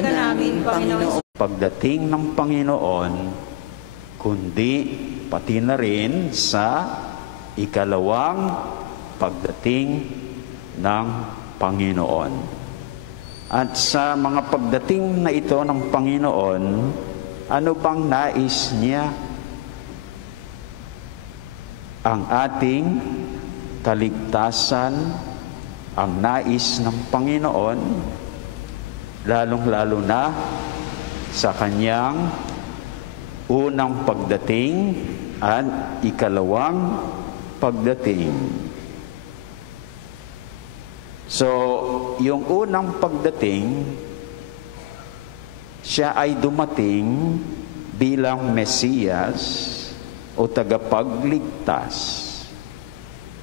ka namin, Panginoon. Pagdating ng Panginoon, kundi pati na rin sa ikalawang pagdating ng Panginoon. At sa mga pagdating na ito ng Panginoon, ano bang nais niya? Ang ating kaligtasan, ang nais ng Panginoon, lalong-lalo na sa kanyang unang pagdating at ikalawang pagdating. So, yung unang pagdating, siya ay dumating bilang Mesiyas o tagapagligtas.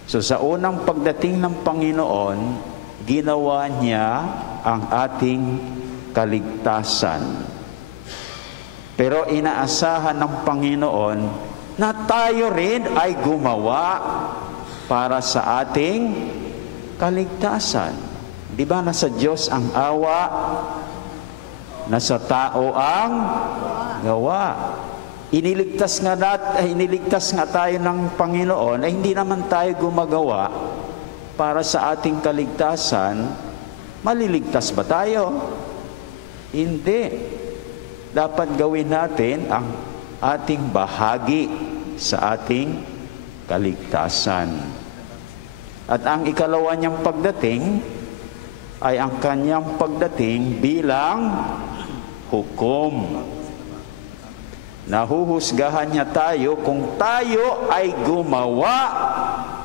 So, sa unang pagdating ng Panginoon, ginawa niya ang ating kaligtasan. Pero inaasahan ng Panginoon na tayo rin ay gumawa para sa ating kaligtasan. Di ba nasa Diyos ang awa, nasa tao ang gawa. Iniligtas nga tayo ng Panginoon, ay hindi naman tayo gumagawa para sa ating kaligtasan. Maliligtas ba tayo? Hindi. Dapat gawin natin ang ating bahagi sa ating kaligtasan. At ang ikalawa niyang pagdating ay ang kanyang pagdating bilang hukom. Nahuhusgahan niya tayo kung tayo ay gumawa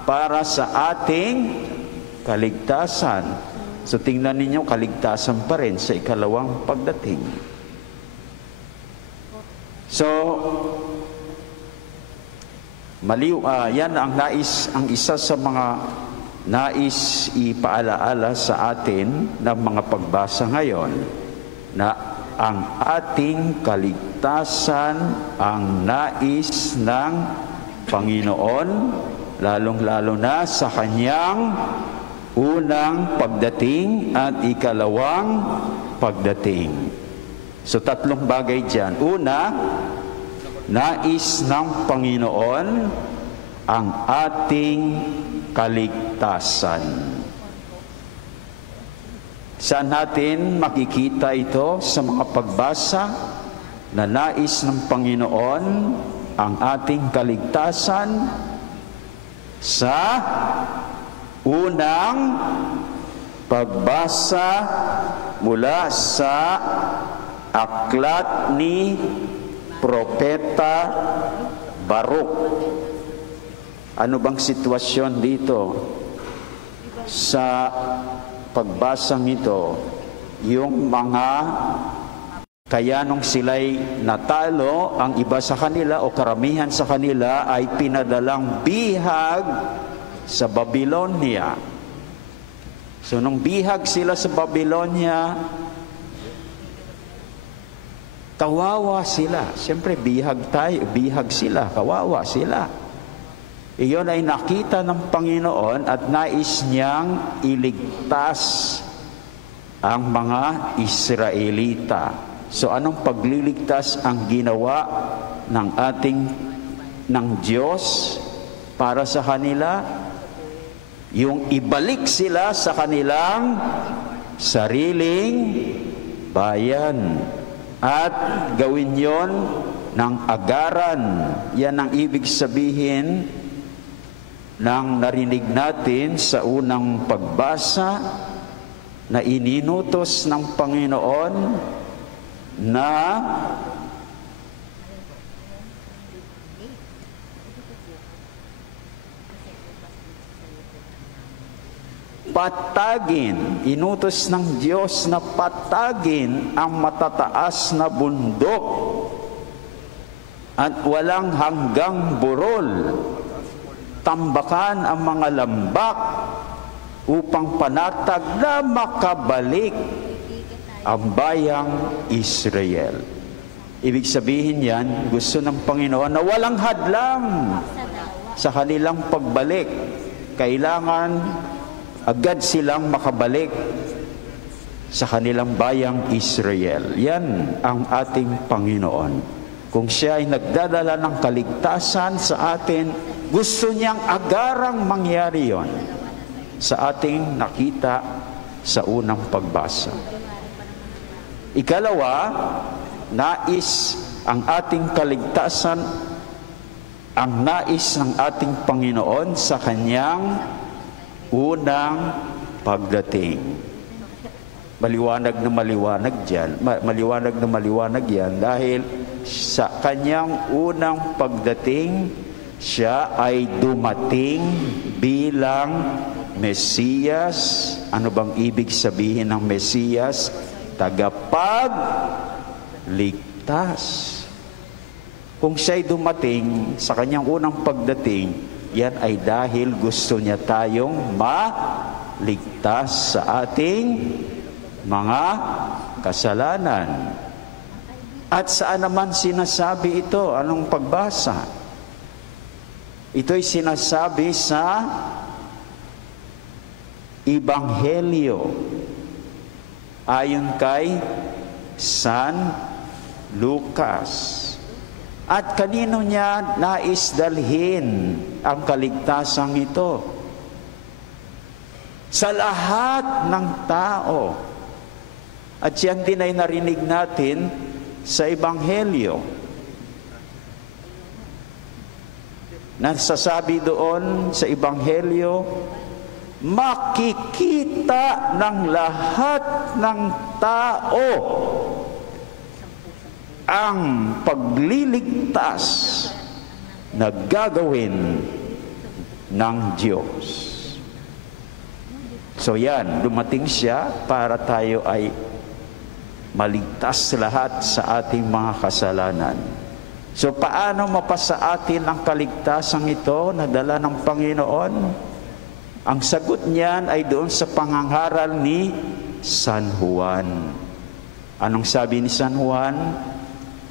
para sa ating kaligtasan. So tingnan ninyo, kaligtasan pa rin sa ikalawang pagdating. So, yan ang isa sa mga nais ipaalaala sa atin ng mga pagbasa ngayon, na ang ating kaligtasan ang nais ng Panginoon, lalong-lalo na sa kanyang unang pagdating at ikalawang pagdating. So, tatlong bagay dyan. Una, nais ng Panginoon ang ating kaligtasan. Saan natin makikita ito? Sa mga pagbasa na nais ng Panginoon ang ating kaligtasan sa unang pagbasa mula sa aklat ni Propeta Baruk. Ano bang sitwasyon dito? Sa pagbasang ito, yung mga kaya nung sila'y natalo, ang iba sa kanila o karamihan sa kanila ay pinadalang bihag sa Babylonia. So nung bihag sila sa Babylonia, kawawa sila. Siyempre, bihag sila, kawawa sila. Iyon ay nakita ng Panginoon at nais niyang iligtas ang mga Israelita. So, anong pagliligtas ang ginawa ng Diyos para sa kanila? Yung ibalik sila sa kanilang sariling bayan. At gawin yon ng agaran. Yan ang ibig sabihin ng narinig natin sa unang pagbasa na ininutos ng Panginoon na patagin, inutos ng Diyos na patagin ang matataas na bundok at walang hanggang burol, tambakan ang mga lambak upang panatag na makabalik ang bayang Israel. Ibig sabihin yan, gusto ng Panginoon na walang hadlang sa kanilang pagbalik. Kailangan agad silang makabalik sa kanilang bayang Israel. Yan ang ating Panginoon. Kung siya ay nagdadala ng kaligtasan sa atin, gusto niyang agarang mangyari yon sa ating nakita sa unang pagbasa. Ikalawa, nais ang ating kaligtasan, ang nais ng ating Panginoon sa kanyang unang pagdating. Maliwanag na maliwanag yan dahil sa kanyang unang pagdating, siya ay dumating bilang Mesiyas. Ano bang ibig sabihin ng Mesiyas? Tagapagligtas. Kung siya'y dumating sa kanyang unang pagdating, yan ay dahil gusto niya tayong maligtas sa ating mga kasalanan. At saan naman sinasabi ito? Anong pagbasa? Ito'y sinasabi sa Ebanghelyo ayon kay San Lucas. At kanino niya nais dalhin ang kaligtasang ito? Sa lahat ng tao. At yan din ay narinig natin sa Ebanghelyo. Nasasabi doon sa Ebanghelyo, makikita ng lahat ng tao ang pagliligtas na gagawin ng Diyos. So yan, dumating siya para tayo ay maligtas lahat sa ating mga kasalanan. So paano mapasa atin ang kaligtasan ito na dala ng Panginoon? Ang sagot niyan ay doon sa pangangaral ni San Juan. Anong sabi ni San Juan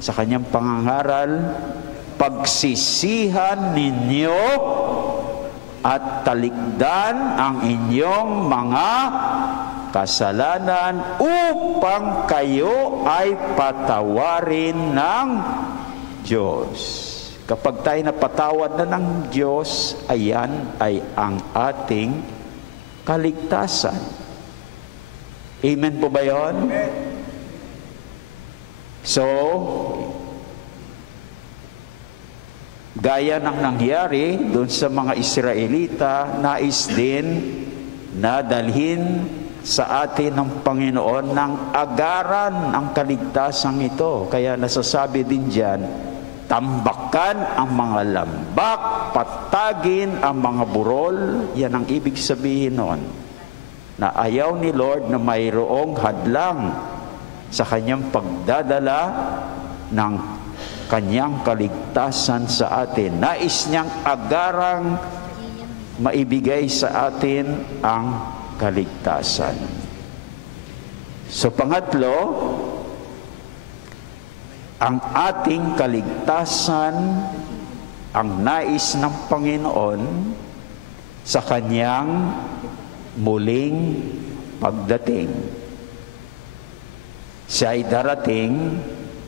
sa kanyang pangangaral? Pagsisihan ninyo at talikdan ang inyong mga kasalanan upang kayo ay patawarin ng Diyos. Kapag tayo napatawad na ng Diyos, ayan ay ang ating kaligtasan. Amen po ba yun? So, gaya ng nangyari doon sa mga Israelita, nais din na dalhin sa atin ng Panginoon ng agaran ang kaligtasan ito. Kaya nasasabi din diyan, tambakan ang mga lambak, patagin ang mga burol. Yan ang ibig sabihin noon. Na ayaw ni Lord na mayroong hadlang sa kanyang pagdadala ng kanyang kaligtasan sa atin. Nais niyang agarang maibigay sa atin ang kaligtasan. So pangatlo, ang ating kaligtasan ang nais ng Panginoon sa kanyang muling pagdating. Siya ay darating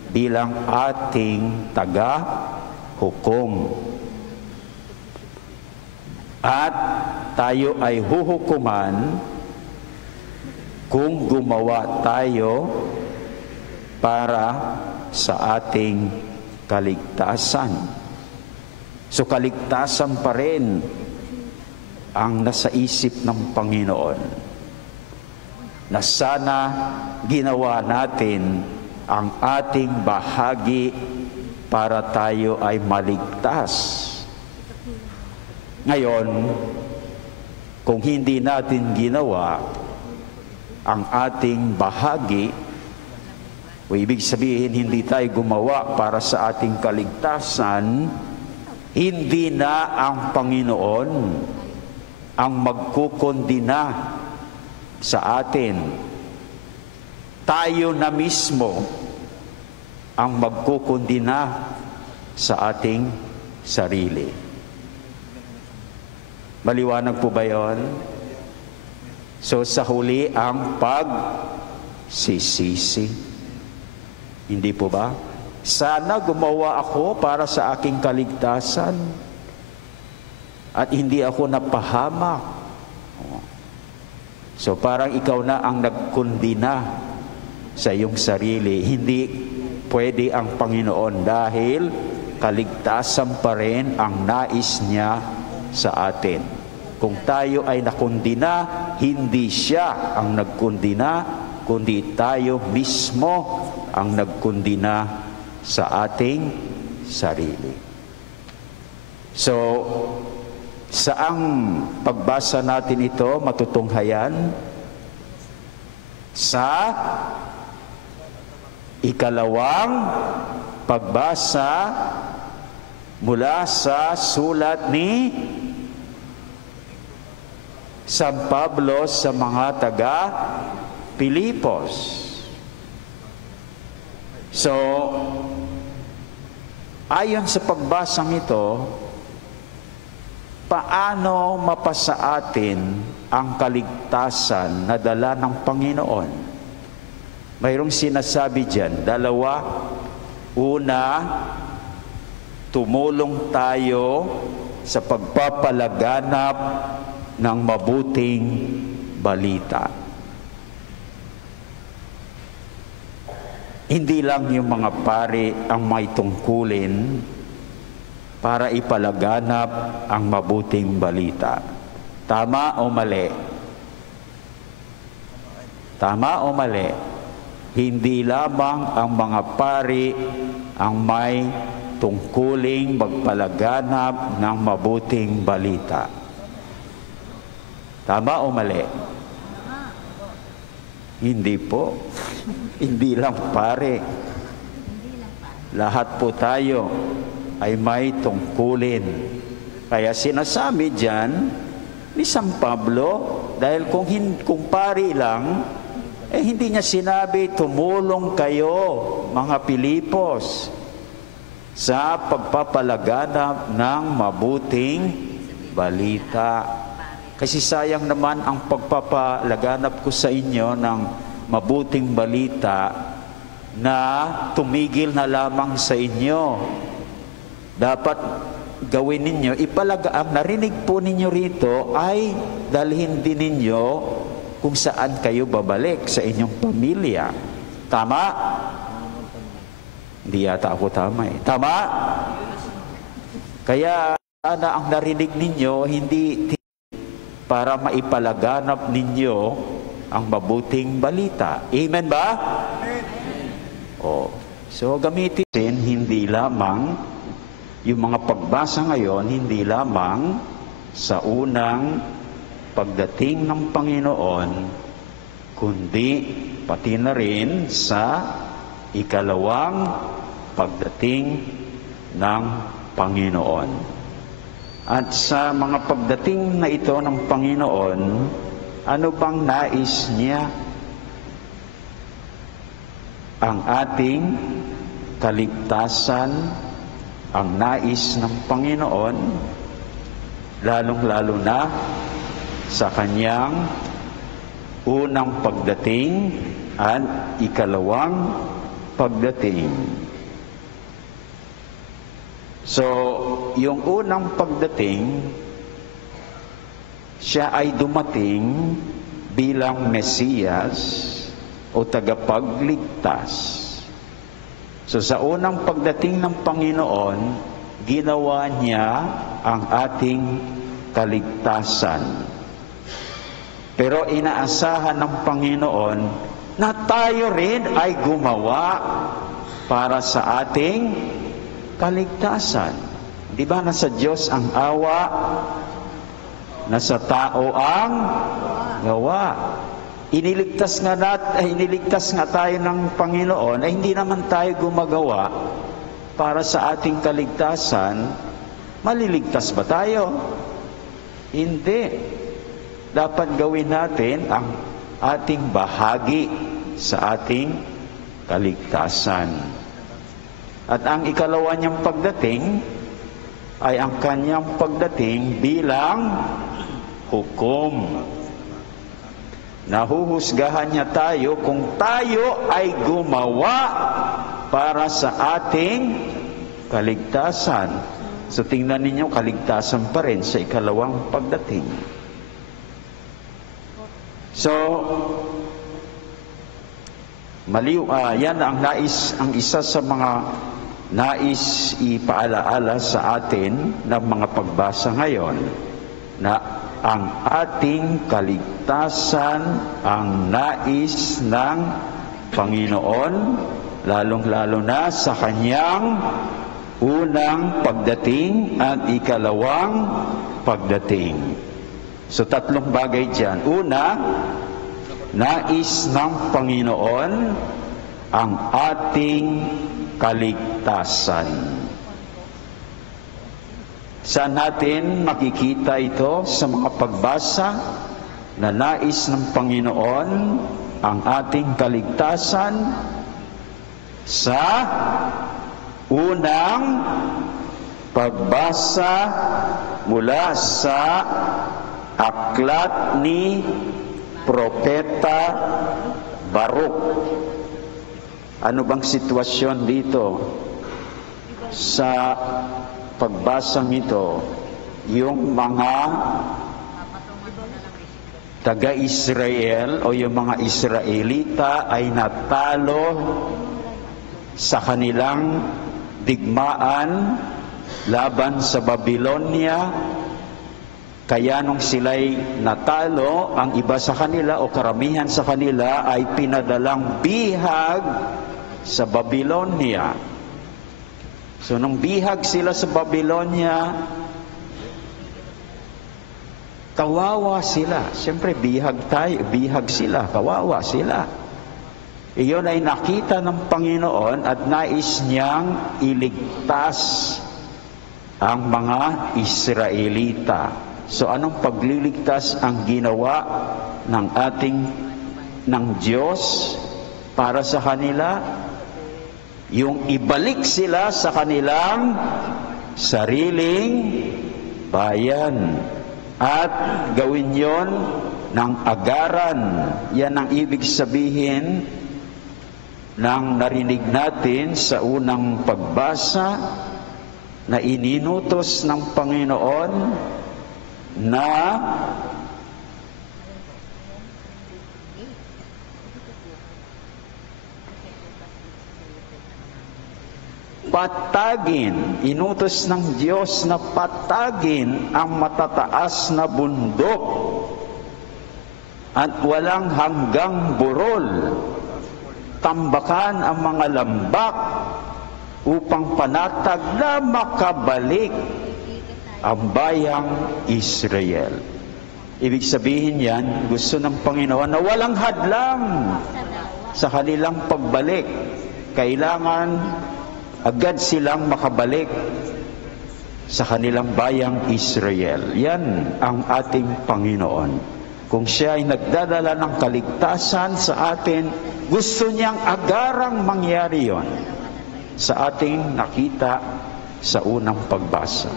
bilang ating taga-hukom. At tayo ay huhukuman kung gumawa tayo para sa ating kaligtasan. So kaligtasan pa rin ang nasa isip ng Panginoon, na sana ginawa natin ang ating bahagi para tayo ay maligtas. Ngayon, kung hindi natin ginawa ang ating bahagi, o ibig sabihin hindi tayo gumawa para sa ating kaligtasan, hindi na ang Panginoon ang magkukondina sa atin. Tayo na mismo ang magkukondina sa ating sarili. Maliwanag po ba yun? So sa huli, ang sisisi. Hindi po ba? Sana gumawa ako para sa aking kaligtasan at hindi ako napahamak. So parang ikaw na ang nagkundina sa iyong sarili. Hindi pwede ang Panginoon dahil kaligtasan pa rin ang nais niya sa atin. Kung tayo ay nakundina, hindi siya ang nagkundina, kundi tayo mismo ang nagkundina sa ating sarili. So, saang pagbasa natin ito matutunghayan? Sa ikalawang pagbasa mula sa sulat ni San Pablo sa mga taga-Pilipos. So, ayon sa pagbasang ito, paano mapasa atin ang kaligtasan na dala ng Panginoon? Mayroong sinasabi diyan, dalawa. Una, tumulong tayo sa pagpapalaganap ng mabuting balita. Hindi lang yung mga pari ang may tungkulin para ipalaganap ang mabuting balita. Tama o mali? Tama o mali? Hindi lamang ang mga pari ang may tungkuling magpalaganap ng mabuting balita. Tama o mali? Hindi po. Hindi lang pare. Lahat po tayo ay may tungkulin. Kaya sinasabi diyan ni San Pablo, dahil kung pari lang, hindi niya sinabi, tumulong kayo, mga Pilipos, sa pagpapalaganap ng mabuting balita. Kasi sayang naman ang pagpapalaganap ko sa inyo ng mabuting balita na tumigil na lamang sa inyo. Dapat gawin ninyo, ang narinig po ninyo rito ay dalhin din ninyo kung saan kayo babalik sa inyong pamilya. Tama? Hindi yata ako tama eh. Tama? Kaya sana ang narinig ninyo, hindi para maipalaganap ninyo ang mabuting balita. Amen ba? Oh. So gamitin hindi lamang yung mga pagbasa ngayon, hindi lamang sa unang pagdating ng Panginoon, kundi pati na rin sa ikalawang pagdating ng Panginoon. At sa mga pagdating na ito ng Panginoon, ano bang nais niya? Ang ating kaligtasan, ang nais ng Panginoon, lalong-lalo na sa kanyang unang pagdating at ikalawang pagdating. So, yung unang pagdating, siya ay dumating bilang Mesiyas o tagapagligtas. So, sa unang pagdating ng Panginoon, ginawa niya ang ating kaligtasan. Pero inaasahan ng Panginoon na tayo rin ay gumawa para sa ating kaligtasan. Di ba nasa Diyos ang awa, nasa tao ang gawa. Iniligtas nga tayo ng Panginoon, ay hindi naman tayo gumagawa para sa ating kaligtasan. Maliligtas ba tayo? Hindi. Dapat gawin natin ang ating bahagi sa ating kaligtasan. At ang ikalawa niyang pagdating ay ang kanyang pagdating bilang hukom. Nahuhusgahan niya tayo kung tayo ay gumawa para sa ating kaligtasan. So tingnan ninyo, kaligtasan pa rin sa ikalawang pagdating. So, yan ang isa sa mga nais ipaalaala sa atin ng mga pagbasa ngayon, na ang ating kaligtasan ang nais ng Panginoon, lalong-lalo na sa kanyang unang pagdating at ikalawang pagdating. So tatlong bagay dyan. Una, nais ng Panginoon ang ating kaligtasan. Saan natin makikita ito? Sa mga pagbasa na nais ng Panginoon ang ating kaligtasan sa unang pagbasa mula sa aklat ni Propeta Baruk. Ano bang sitwasyon dito? Sa pagbasang ito, yung mga taga-Israel o yung mga Israelita ay natalo sa kanilang digmaan laban sa Babylonia. Kaya nung sila'y natalo, ang iba sa kanila o karamihan sa kanila ay pinadalang bihag sa Babylonia. So nung bihag sila sa Babylonia, kawawa sila. Siyempre bihag sila, kawawa sila. Iyon ay nakita ng Panginoon at nais niyang iligtas ang mga Israelita. So anong pagliligtas ang ginawa ng Diyos para sa kanila? Yung ibalik sila sa kanilang sariling bayan at gawin yon ng agaran. Yan ang ibig sabihin ng narinig natin sa unang pagbasa na ininutos ng Panginoon na patagin, inutos ng Diyos na patagin ang matataas na bundok at walang hanggang burol, tambakan ang mga lambak upang panatag na makabalik ang bayang Israel. Ibig sabihin yan, gusto ng Panginoon na walang hadlang sa kanilang pagbalik. Kailangan agad silang makabalik sa kanilang bayang Israel. Yan ang ating Panginoon. Kung siya ay nagdadala ng kaligtasan sa atin, gusto niyang agarang mangyari yon sa ating nakita sa unang pagbasa.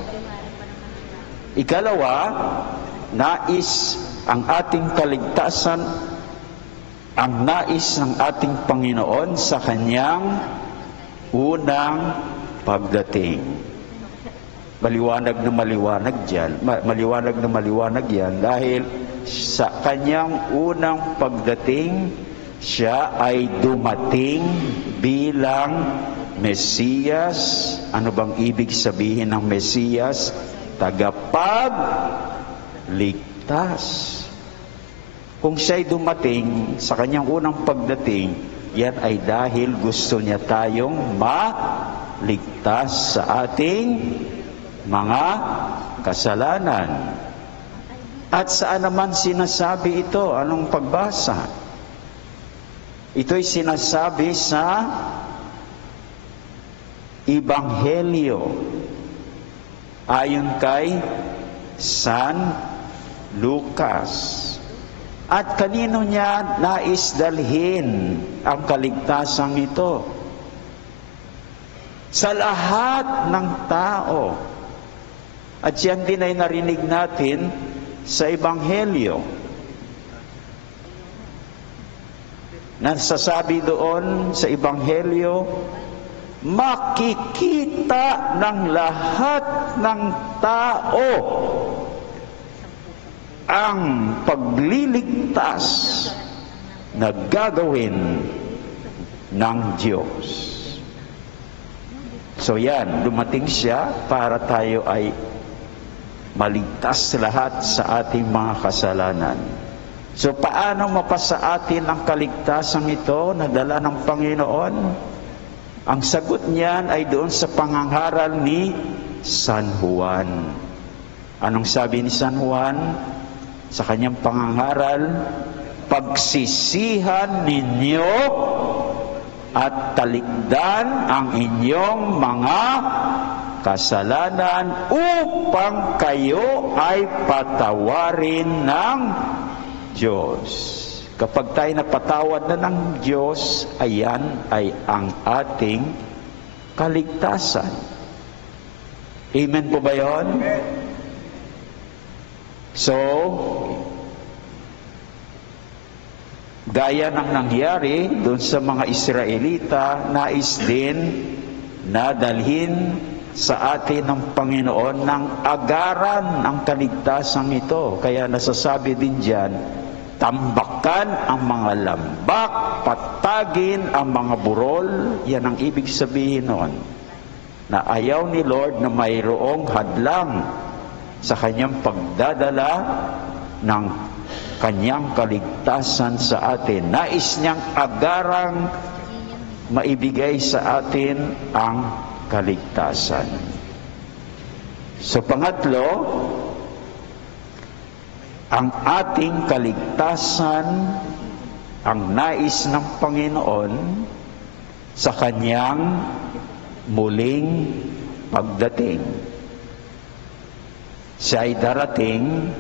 Ikalawa, nais ang ating kaligtasan, ang nais ng ating Panginoon sa kanyang unang pagdating. Maliwanag na maliwanag yan dahil sa kanyang unang pagdating, siya ay dumating bilang Mesiyas. Ano bang ibig sabihin ng Mesiyas? Tagapagligtas. Kung siya'y dumating sa kanyang unang pagdating, yan ay dahil gusto niya tayong maligtas sa ating mga kasalanan. At saan naman sinasabi ito? Anong pagbasa? Ito'y sinasabi sa Ebanghelyo ayon kay San Lucas. At kanino niya nais dalhin ang kaligtasang ito? Sa lahat ng tao. At yan din ay narinig natin sa Ebanghelyo. Nasasabi doon sa Ebanghelyo, makikita ng lahat ng tao ang pagliligtas na gagawin ng Diyos. So yan, dumating siya para tayo ay maligtas lahat sa ating mga kasalanan. So paano mapasa atin ang kaligtasan ito na dala ng Panginoon? Ang sagot niyan ay doon sa pangangaral ni San Juan. Anong sabi ni San Juan sa kanyang pangangaral? Pagsisihan ninyo at talikdan ang inyong mga kasalanan upang kayo ay patawarin ng Diyos. Kapag tayo napatawad na ng Diyos, ayan ay ang ating kaligtasan. Amen po ba yun? So, gaya ng nangyari doon sa mga Israelita, nais din na dalhin sa atin ng Panginoon ng agaran ang kaligtasan ito. Kaya nasasabi din diyan, tambakan ang mga lambak, patagin ang mga burol. Yan ang ibig sabihin noon, na ayaw ni Lord na mayroong hadlang sa kanyang pagdadala ng kanyang kaligtasan sa atin. Nais niyang agarang maibigay sa atin ang kaligtasan. So pangatlo, ang ating kaligtasan ang nais ng Panginoon sa kanyang muling pagdating. Siya ay darating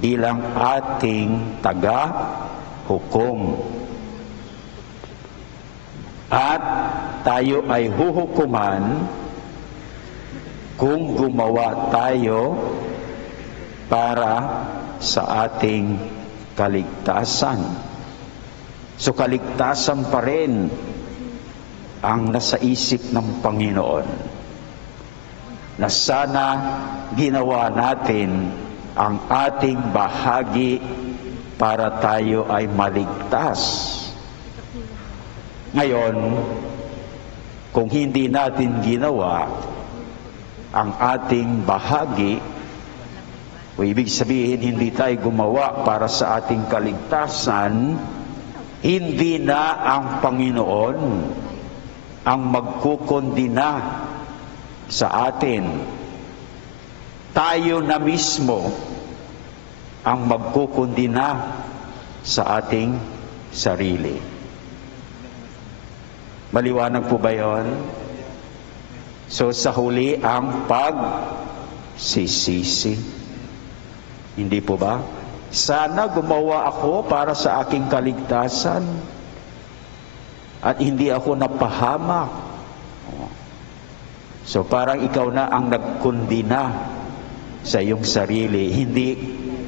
bilang ating taga-hukom. At tayo ay huhukuman kung gumawa tayo para sa ating kaligtasan. So kaligtasan pa rin ang nasa isip ng Panginoon, na sana ginawa natin ang ating bahagi para tayo ay maligtas. Ngayon, kung hindi natin ginawa ang ating bahagi, o ibig sabihin, hindi tayo gumawa para sa ating kaligtasan, hindi na ang Panginoon ang magkukondina sa atin. Tayo na mismo ang magkukondina sa ating sarili. Maliwanag po ba yun? So sa huli, ang pagsisisi. Hindi po ba? Sana gumawa ako para sa aking kaligtasan at hindi ako napahamak. So parang ikaw na ang nagkondina sa iyong sarili. Hindi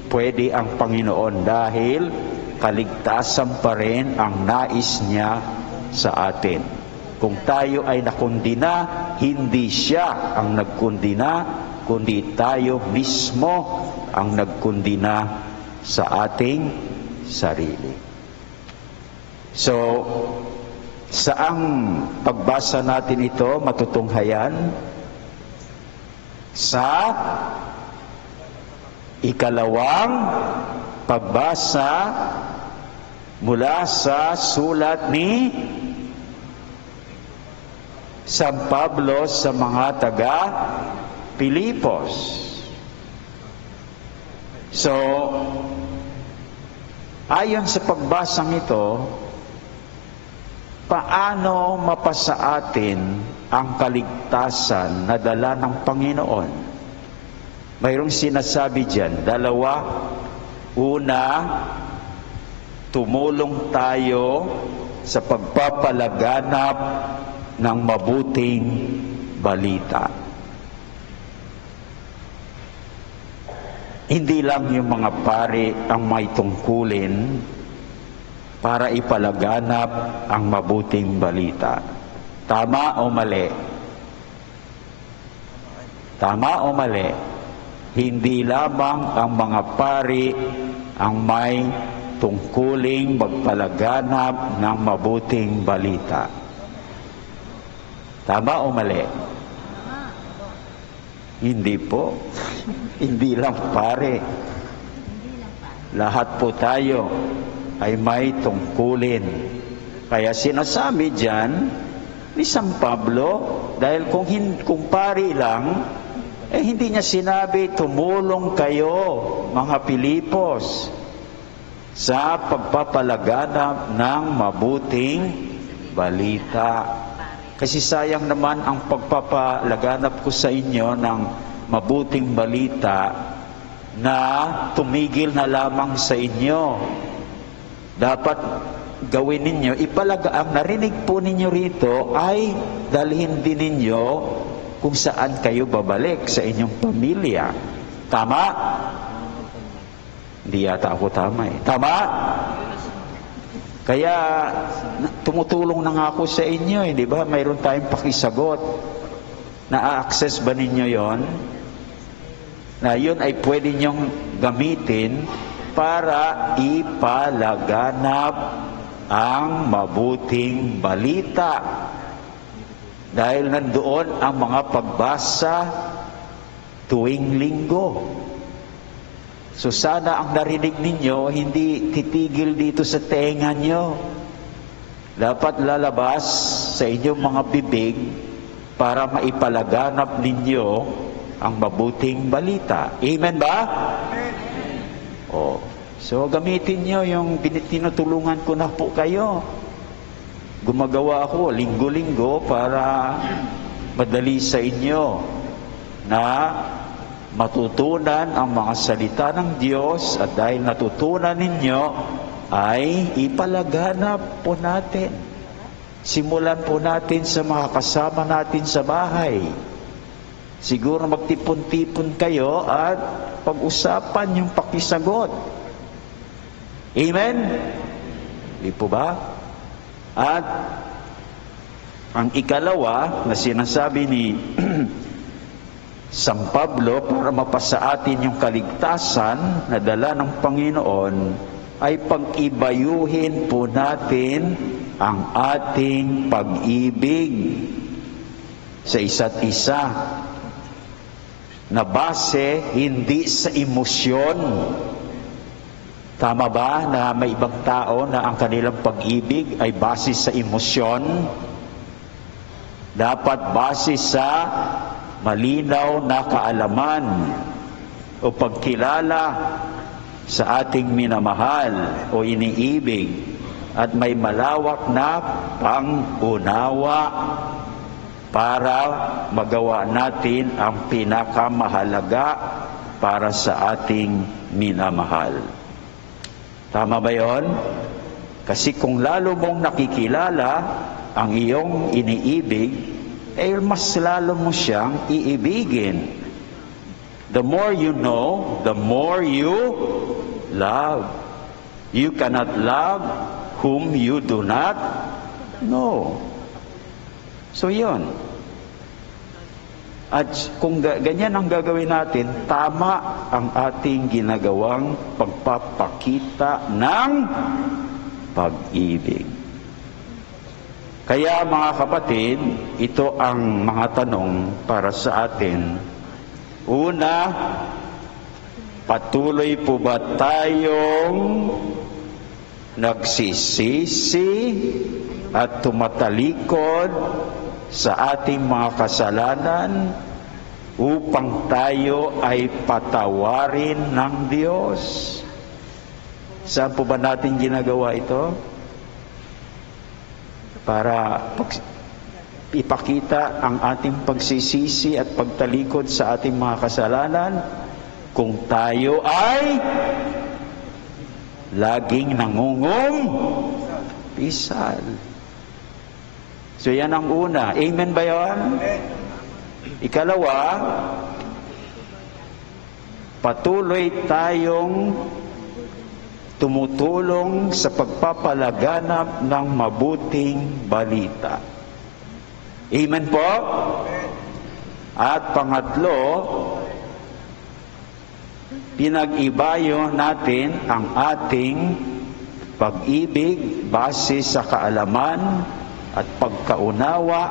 pwede ang Panginoon dahil kaligtasan pa rin ang nais niya sa atin. Kung tayo ay nakondina, hindi siya ang nagkondina, kundi tayo mismo ang nagkondina sa ating sarili. So, saang pagbasa natin ito matutunghayan? Sa ikalawang pagbasa mula sa sulat ni San Pablo sa mga taga-Pilipos. So, ayon sa pagbasang ito, paano mapasa atin ang kaligtasan na dala ng Panginoon? Mayroong sinasabi diyan, dalawa. Una, tumulong tayo sa pagpapalaganap ng mabuting balita. Hindi lang yung mga pari ang may tungkulin para ipalaganap ang mabuting balita. Tama o mali? Tama o mali? Hindi lamang ang mga pari ang may tungkuling magpalaganap ng mabuting balita. Tama o mali? Hindi po. Hindi lang pare. Lahat po tayo ay may tungkulin. Kaya sinasabi diyan ni San Pablo, dahil kung pari lang, hindi niya sinabi, tumulong kayo, mga Pilipos, sa pagpapalaganap ng mabuting balita. Kasi sayang naman ang pagpapalaganap ko sa inyo ng mabuting balita na tumigil na lamang sa inyo. Dapat gawin ninyo, ang narinig po ninyo rito ay dalhin din ninyo kung saan kayo babalik sa inyong pamilya. Tama? Hindi yata ako tama eh. Tama? Kaya tumutulong na nga ako sa inyo eh, di ba? Mayroon tayong pakisagot. Na-access ba ninyo yon? Na yun ay pwede nyong gamitin para ipalaganap ang mabuting balita. Dahil nandoon ang mga pagbasa tuwing linggo. So sana ang narinig ninyo, hindi titigil dito sa tenga nyo. Dapat lalabas sa inyong mga bibig para maipalaganap ninyo ang mabuting balita. Amen ba? Oh. So gamitin nyo yung tinutulungan ko na po kayo. Gumagawa ako linggo-linggo para madali sa inyo na matutunan ang mga salita ng Diyos, at dahil natutunan ninyo ay ipalaganap po natin. Simulan po natin sa mga kasama natin sa bahay. Siguro magtipon-tipon kayo at pag-usapan yung pakisagot. Amen? Di po ba? At ang ikalawa na sinasabi ni San Pablo para mapasa atin yung kaligtasan na dala ng Panginoon ay pag-ibayuhin po natin ang ating pag-ibig sa isa't isa na base hindi sa emosyon. Tama ba na may ibang tao na ang kanilang pag-ibig ay base sa emosyon? Dapat base sa malinaw na kaalaman o pagkilala sa ating minamahal o iniibig, at may malawak na pang-unawa para magawa natin ang pinakamahalaga para sa ating minamahal. Tama ba yon? Kasi kung lalo mong nakikilala ang iyong iniibig, mas lalo mo siyang iibigin. The more you know, the more you love. You cannot love whom you do not know. So yun. At kung ganyan ang gagawin natin, tama ang ating ginagawang pagpapakita ng pag-ibig. Kaya mga kapatid, ito ang mga tanong para sa atin. Una, patuloy po ba tayong nagsisisi at tumatalikod sa ating mga kasalanan upang tayo ay patawarin ng Diyos? Saan po ba natin ginagawa ito? Para ipakita ang ating pagsisisi at pagtalikod sa ating mga kasalanan kung tayo ay laging nangungumpisal. So yan ang una. Amen ba yan? Ikalawa, patuloy tayong tumutulong sa pagpapalaganap ng mabuting balita. Amen po? At pangatlo, pinag-ibayo natin ang ating pag-ibig base sa kaalaman at pagkaunawa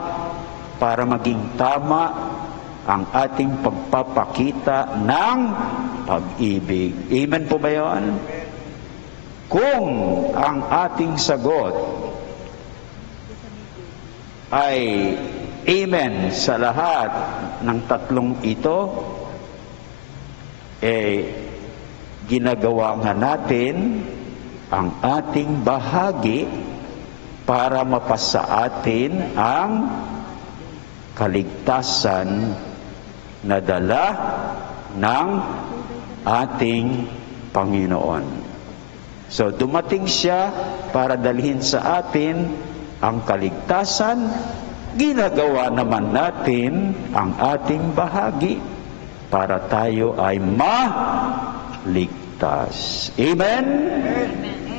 para maging tama ang ating pagpapakita ng pag-ibig. Amen po ba yun? Kung ang ating sagot ay amen sa lahat ng tatlong ito, ginagawa nga natin ang ating bahagi para mapasa atin ang kaligtasan na dala ng ating Panginoon. So, dumating siya para dalhin sa atin ang kaligtasan, ginagawa naman natin ang ating bahagi para tayo ay maligtas. Amen? Amen.